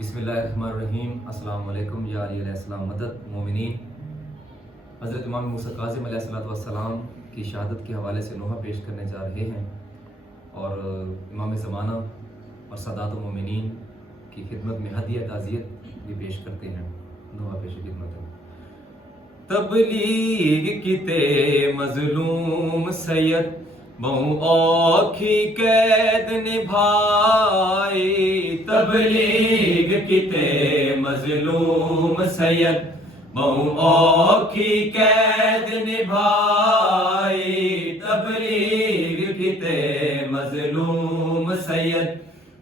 बिस्मिल्लाहिर्रहमानिर्रहीम। अस्सलाम वालेकुम या अली अलैहिस्सलाम मदद मोमिनीन। हज़रत इमाम मूसा काज़िम अलैहिस्सलाम की शहादत के हवाले से नोहा पेश करने जा रहे हैं और इमाम ज़माना और सादात मोमिनीन की खिदमत में हदिया ताज़ियत भी पेश करते हैं। नोहा पेश खिदमत है। तबलीग किते मज़लूम सैयद बहु औखी कैद निभाए। तबलीग किते मज़लूम सैयद बहु औखी कैद निभाए। तबलीग किते मज़लूम सैयद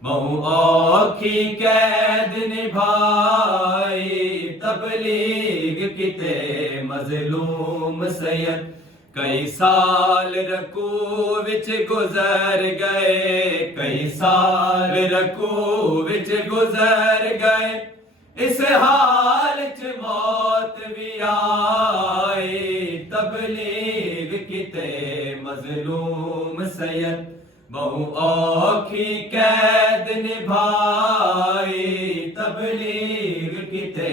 बहु औखी कैद निभाए। तबलीग किते मज़लूम सैयद कई साल रकू विच गुजर गए। कई साल रकू विच गुजर गए। इस हाल च मौत भी आए। तबलीग किते मज़लूम सैयद बहु औखी कैद निभाए। तबलीग किते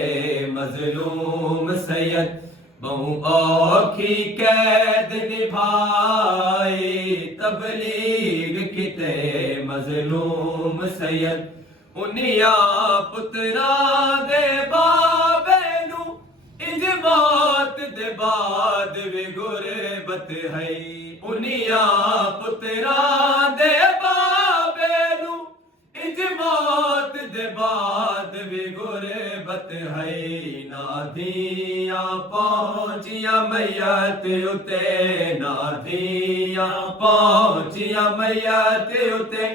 मज़लूम सैयद बहु औखी कैद निभाए। तबलीग किते मज़लूम सैयद उनिया पुत्रा दे बाबे नू इंज मौत दे बाद भी गुरबत है। उनिया पुत्रा दे बाबे नू इंज मौत दे बाद भी गुरबत है। नादिया पहुंचिया मैयत उते। नादिया पहुंचिया मैयत उते।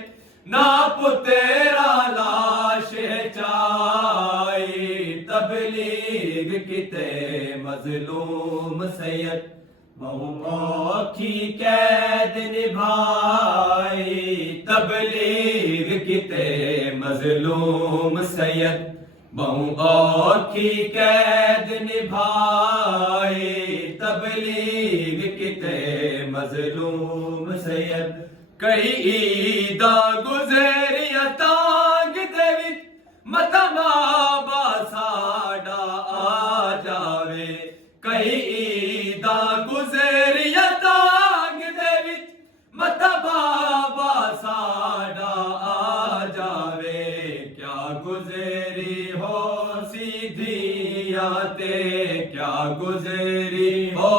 ना पुतेरा लाश चाहे। तबलीग किते मज़लूम सैयद बहु औखी कैद निभाए। तबलीग किते मज़लूम सैयद बहु औखी कैद निभाए। तबलीग किते मज़लूम सैयद कई ईदा गुज़रिया तांग दे विच मता बाबा साडा आ जावे। कई ईदा गुज़रिया तांग दे विच मता बाबा साडा आ जावे। क्या गुज़री हो सीधिया ते। क्या गुज़री हो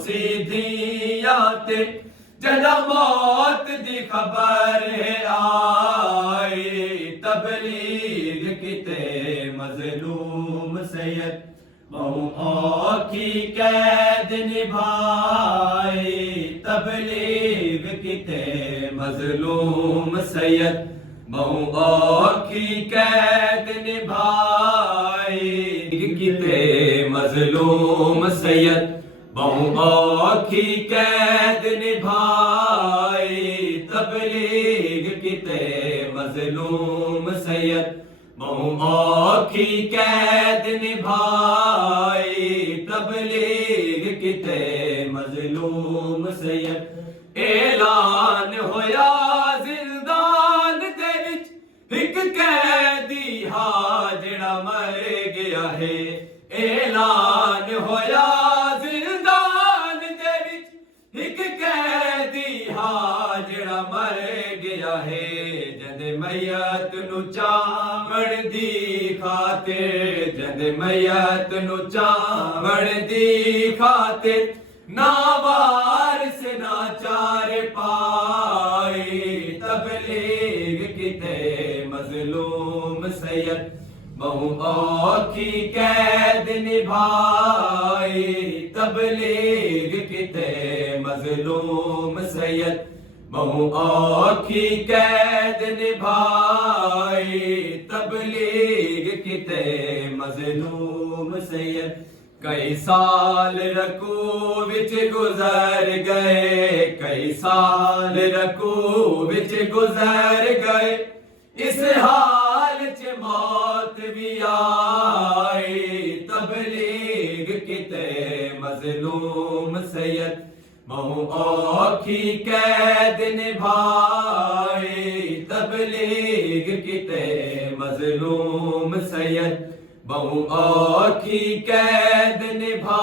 सीधिया ते जदा मौत दी खबर आए। तबलीग किते मज़लूम सैयद बहु औखी कैद निभाए। तबलीग किते मज़लूम सैयद बहु औखी कैद निभाए। किते मज़लूम सैयद बहु औखी कैद निभाए। तबलीग किते मज़लूम सैयद बहु औखी कैद निभाए। तबलीग किते मज़लूम सैयद ऐलान होया जिंदान दे विच एक कैदी हा जेड़ा मर गया है। ऐलान होया जेड़ा मर गया है। जद मैयत नु चावण दी खातिर। जद मैयत नु चावण दी खातिर ना वारिस ना चार पाए। तबलीग किते मज़लूम सैयद बहु औखी कैद निभाए। तबलीग किते मज़लूम सैयद बहु औखी कैद निभाए। तबलीग किते मज़लूम सैयद कई साल रकू विच गुजर गए। कई साल रकू विच गुजर गए। इस हाल च मौत भी आए। तबलीग किते मज़लूम सैयद बहु औखी कैद निभाए। तबलीग किते मज़लूम मजलूम सैयद बहु औखी कैद निभा